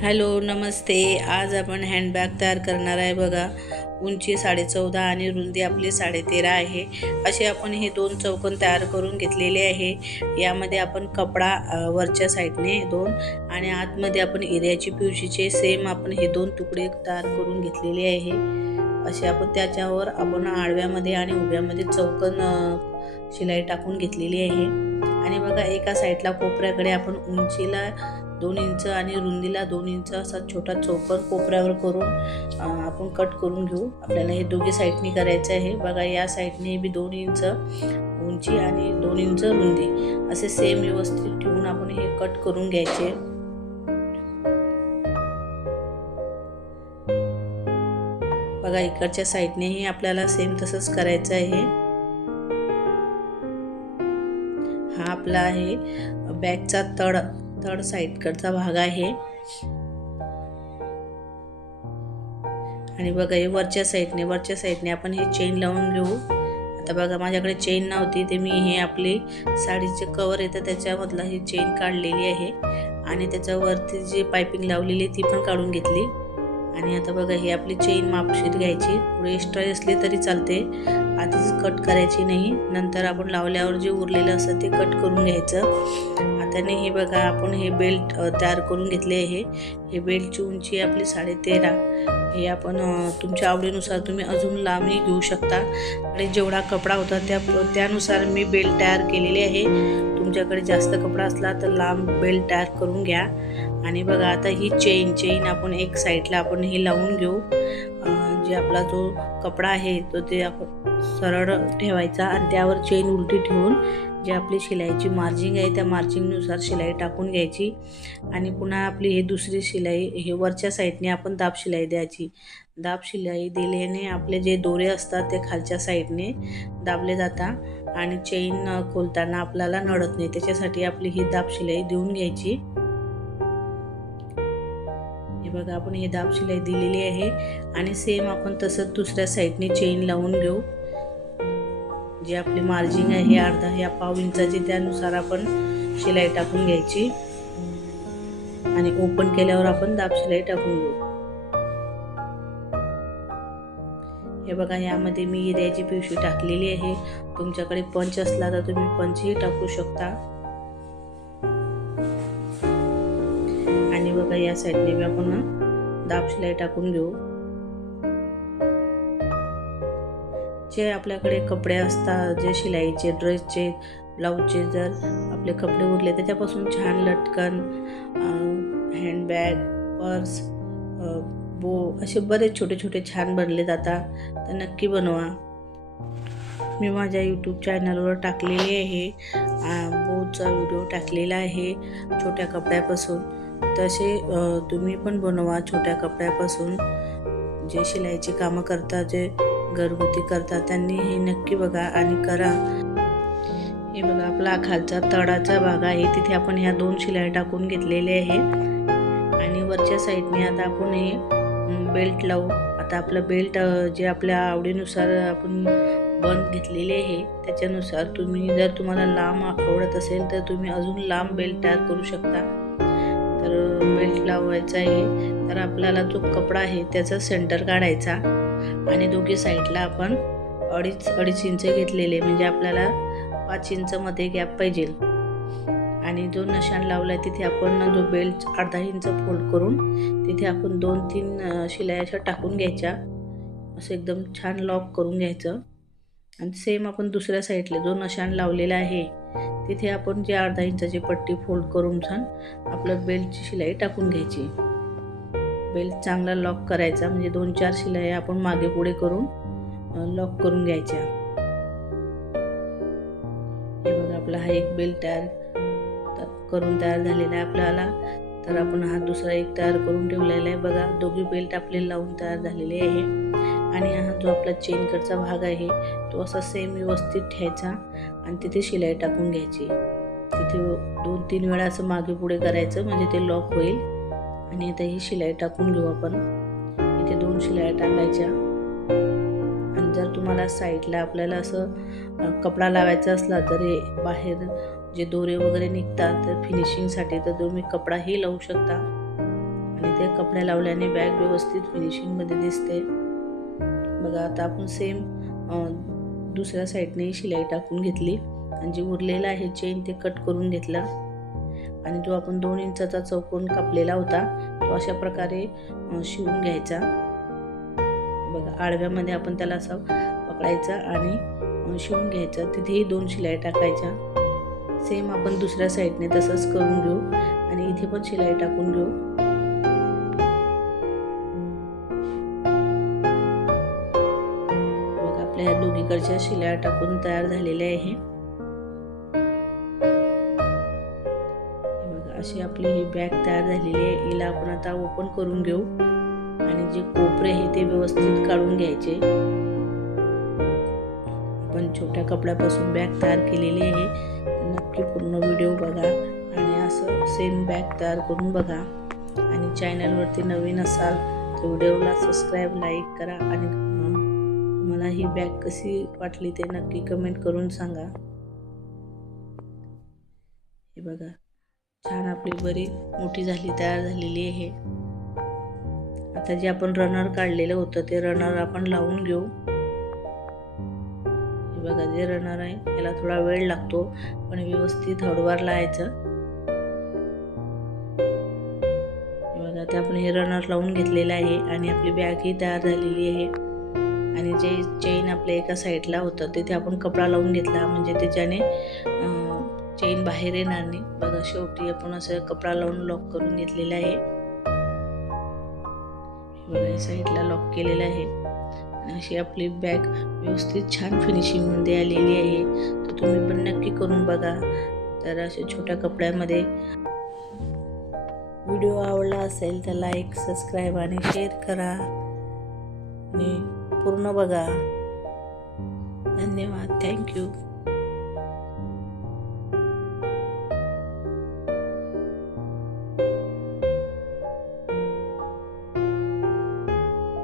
Hello नमस्ते। आज आपण handbag तयार करणार आहे बघा। उंची 14.5 आणि रुंदी आपली 13.5 आहे। असे आपण हे दोन चौकोन तयार करून घेतलेले आहे। यामध्ये आपण कपडा वरच्या साईडने दोन आणि आतमध्ये आपण एरियाची पिवशीचे सेम आपण हे दोन तुकडे तयार करून घेतलेले आहे। असे आपण त्याच्यावर आपण आडव्यामध्ये आणि उभ्यामध्ये चौकोन शिलाई टाकून घेतलेली आहे। आणि बघा एका साईडला कोपऱ्याकडे आपण उंचीला 2 इंच आणि रुंदीला 2 इंच असा छोटा चौकोन कोपऱ्यावर करून आपण कट करून घेऊ। आपल्याला हे दोघी साईडनी करायचं आहे। बघा या साईडने बी 2 इंच उंची आणि 2 इंच रुंदी असे सेम व्यवस्थित ठेवून आपण हे कट करून घ्यायचे। बघा इकडच्या साईडनेही आपल्याला सेम तसंच करायचं आहे। हा आपला आहे बॅगचा तड साईडकडचा भाग आहे। आणि बघा हे वरच्या साईडने आपण हे चेन लावून घेऊ। आता बघा माझ्याकडे चेन नव्हती ते मी हे आपली साडीचे कवर येतं त्याच्यामधला ही चेन काढलेली आहे आणि त्याच्यावरती जी पाइपिंग लावलेली ती पण काढून घेतली। आणि आता बघा ही आपली चेन मापशीर घ्यायची। थोडी एक्स्ट्रा असली तरी चालते, आधीच कट करायची नाही, नंतर आपण लावल्यावर जे उरलेलं असतं ते कट करून घ्यायचं। आता हे बघा आपण हे बेल्ट तयार करून घेतले आहे। हे बेल्टची उंची आपली 13.5। हे आपण तुमच्या आवडीनुसार तुम्ही अजून लांबही घेऊ शकता आणि जेवढा कपडा होता त्यानुसार मी बेल्ट तयार केलेली आहे। तुमच्याकडे जास्त कपडा असला तर लांब बेल्ट तयार करून घ्या। आणि बघा आता ही चेन आपण एक साईडला आपण हे लावून घेऊ। जे आपला जो कपडा आहे तो ते आपण सरळ ठेवायचा आणि त्यावर चेन उलटी ठेवून जे आपली शिलाईची मार्जिंग आहे त्या मार्जिंगनुसार शिलाई टाकून घ्यायची। आणि पुन्हा आपली हे दुसरी शिलाई हे वरच्या साईडने आपण दाब शिलाई द्यायची। दाब शिलाई दिल्याने आपले जे दोरे असतात ते खालच्या साईडने दाबले जातात आणि चेन खोलताना आपल्याला नडत नाही, त्याच्यासाठी आपली ही दाब शिलाई देऊन घ्यायची। हे बघा आपण हे दाब शिलाई दिलेली आहे आणि सेम आपण तसंच दुसऱ्या साईडने चेन लावून घेऊ। जी आपली मार्जिंग आहे हे अर्धा या पाव इंचाची त्यानुसार आपण शिलाई टाकून घ्यायची आणि ओपन केल्यावर आपण दाब शिलाई टाकून घेऊ। हे बघा यामध्ये मी एरियाची पिशवी टाकलेली आहे। तुमच्याकडे पंच असला तर तुम्ही पंचही टाकू शकता। आणि बघा या साईडने मी आपण दाब शिलाई टाकून घेऊ। जे आपल्याकडे कपडे असतात जे शिलाईचे ड्रेसचे ब्लाऊजचे जर आपले कपडे उरले त्याच्यापासून छान लटकन हँडबॅग पर्स बो असे बरेच छोटे छोटे छान बनले जातात, तर नक्की बनवा। मी माझ्या यूट्यूब चॅनलवर टाकलेले आहे बोचा व्हिडिओ टाकलेला आहे छोट्या कपड्यापासून। तसे तुम्ही पण बनवा छोट्या कपड्यापासून। जे शिलाईची कामं करतात जे घरगुती करतात त्यांनी हे नक्की बघा आणि करा। हे बघा आपला खालचा तळाचा भाग आहे तिथे आपण ह्या दोन शिलाई टाकून घेतलेले आहे आणि वरच्या साईडने आता आपण हे बेल्ट लावू। आता आपला बेल्ट जे आपल्या आवडीनुसार आपण बंद घेतलेले आहे त्याच्यानुसार जर तुम्हाला लांब आवडत असेल तर तुम्ही अजून लांब बेल्ट तयार करू शकता। तर बेल्ट लावायचा आहे तर आपल्याला जो कपडा आहे त्याचा सेंटर काढायचा आणि दोघी साईडला आपण अडीच इंच घेतलेले, म्हणजे आपल्याला 5 इंच मध्ये गॅप पाहिजे। आणि जो नशाण लावलाय तिथे आपण जो बेल्ट अर्धा इंच फोल्ड करून तिथे आपण 2-3 शिलाई अशा टाकून घ्यायच्या, असं एकदम छान लॉक करून घ्यायचं। आणि सेम आपण दुसऱ्या साईडला जो नशाण लावलेला आहे तिथे आपण जे अर्धा इंचाची पट्टी फोल्ड करून छान आपलं बेल्टची शिलाई टाकून घ्यायची। बेल्ट चांगला लॉक करायचा, म्हणजे 2-4 शिलाई आपण मागे पुढे करून लॉक करून घ्यायच्या। हे बघा आपला हा एक बेल्ट तयार झालेला आहे आपल्याला। तर आपण हा दुसरा एक तयार करून ठेवलेला आहे। बघा दोघी बेल्ट आपले लावून तयार झालेले आहे आणि हा जो आपला चेनकडचा भाग आहे तो असा सेम व्यवस्थित ठेवायचा आणि तिथे शिलाई टाकून घ्यायची। तिथे 2-3 वेळा असं मागे पुढे करायचं म्हणजे ते लॉक होईल। आणि आता ही शिलाई टाकून घेऊ आपण। इथे 2 शिलाई टाकायच्या आणि जर तुम्हाला साईडला आपल्याला असं कपडा लावायचा असला तरी बाहेर जे दोरे वगैरे निघतात तर फिनिशिंगसाठी तर तुम्ही कपडाही लावू शकता। आणि ते कपड्या लावल्याने बॅग व्यवस्थित फिनिशिंगमध्ये दिसते बघा. आता आपण सेम दुसऱ्या साईडने शिलाई टाकून घेतली आणि जे उरलेलं आहे चेन ते कट करून घेतला आणि जो आपण 2 इंचाचा चौकोन कापलेला होता तो अशा प्रकारे शिवून घ्यायचा बघा. आडव्यामध्ये आपण त्याला असं पकडायचा आणि शिवून घ्यायचा. तिथेही 2 शिलाई टाकायच्या. सेम आपण दुसऱ्या साईडने तसंच करून घेऊ आणि इथे पण शिलाई टाकून घेऊ. बघा आपल्या ह्या दोन्हीकडच्या शिलाई टाकून तयार झालेल्या आहे. अशी आपली ही बॅग तयार झालेली आहे. हिला आपण आता ओपन करून घेऊ आणि जे कोपरे आहे ते व्यवस्थित काढून घ्यायचे. आपण छोट्या कपड्यापासून बॅग तयार केलेली आहे. नक्की पूर्ण व्हिडिओ बघा आणि असं सेम बॅग तयार करून बघा. आणि चॅनलवरती नवीन असाल तर व्हिडिओला सबस्क्राईब लाईक करा आणि तुम्हाला ही बॅग कशी वाटली ते नक्की कमेंट करून सांगा. हे बघा छान आपली बरी मोठी झाली तयार झालेली आहे. आता जे आपण रनर काढलेलं होतं ते रनर आपण लावून घेऊ. हे बघा जे रनर आहे याला थोडा वेळ लागतो पण व्यवस्थित हळूवार लावायचं. हे बघा आता आपण हे रनर लावून घेतलेलं आहे आणि आपली बॅग ही तयार झालेली आहे. आणि जे चेन आपल्या एका साईडला होतं तिथे आपण कपडा लावून घेतला म्हणजे त्याच्याने चेन बाहेर येणार नाही बघा. शेवटी आपण असं कपडा लावून लॉक करून घेतलेला आहे बघा. साईडला लॉक केलेला आहे आणि अशी आपली बॅग व्यवस्थित छान फिनिशिंग मध्ये आलेली आहे. तर तुम्ही पण नक्की करून बघा. तर अशा छोट्या कपड्यामध्ये व्हिडिओ आवडला असेल तर लाईक सबस्क्राईब आणि शेअर करा आणि पूर्ण बघा. धन्यवाद. थँक्यू.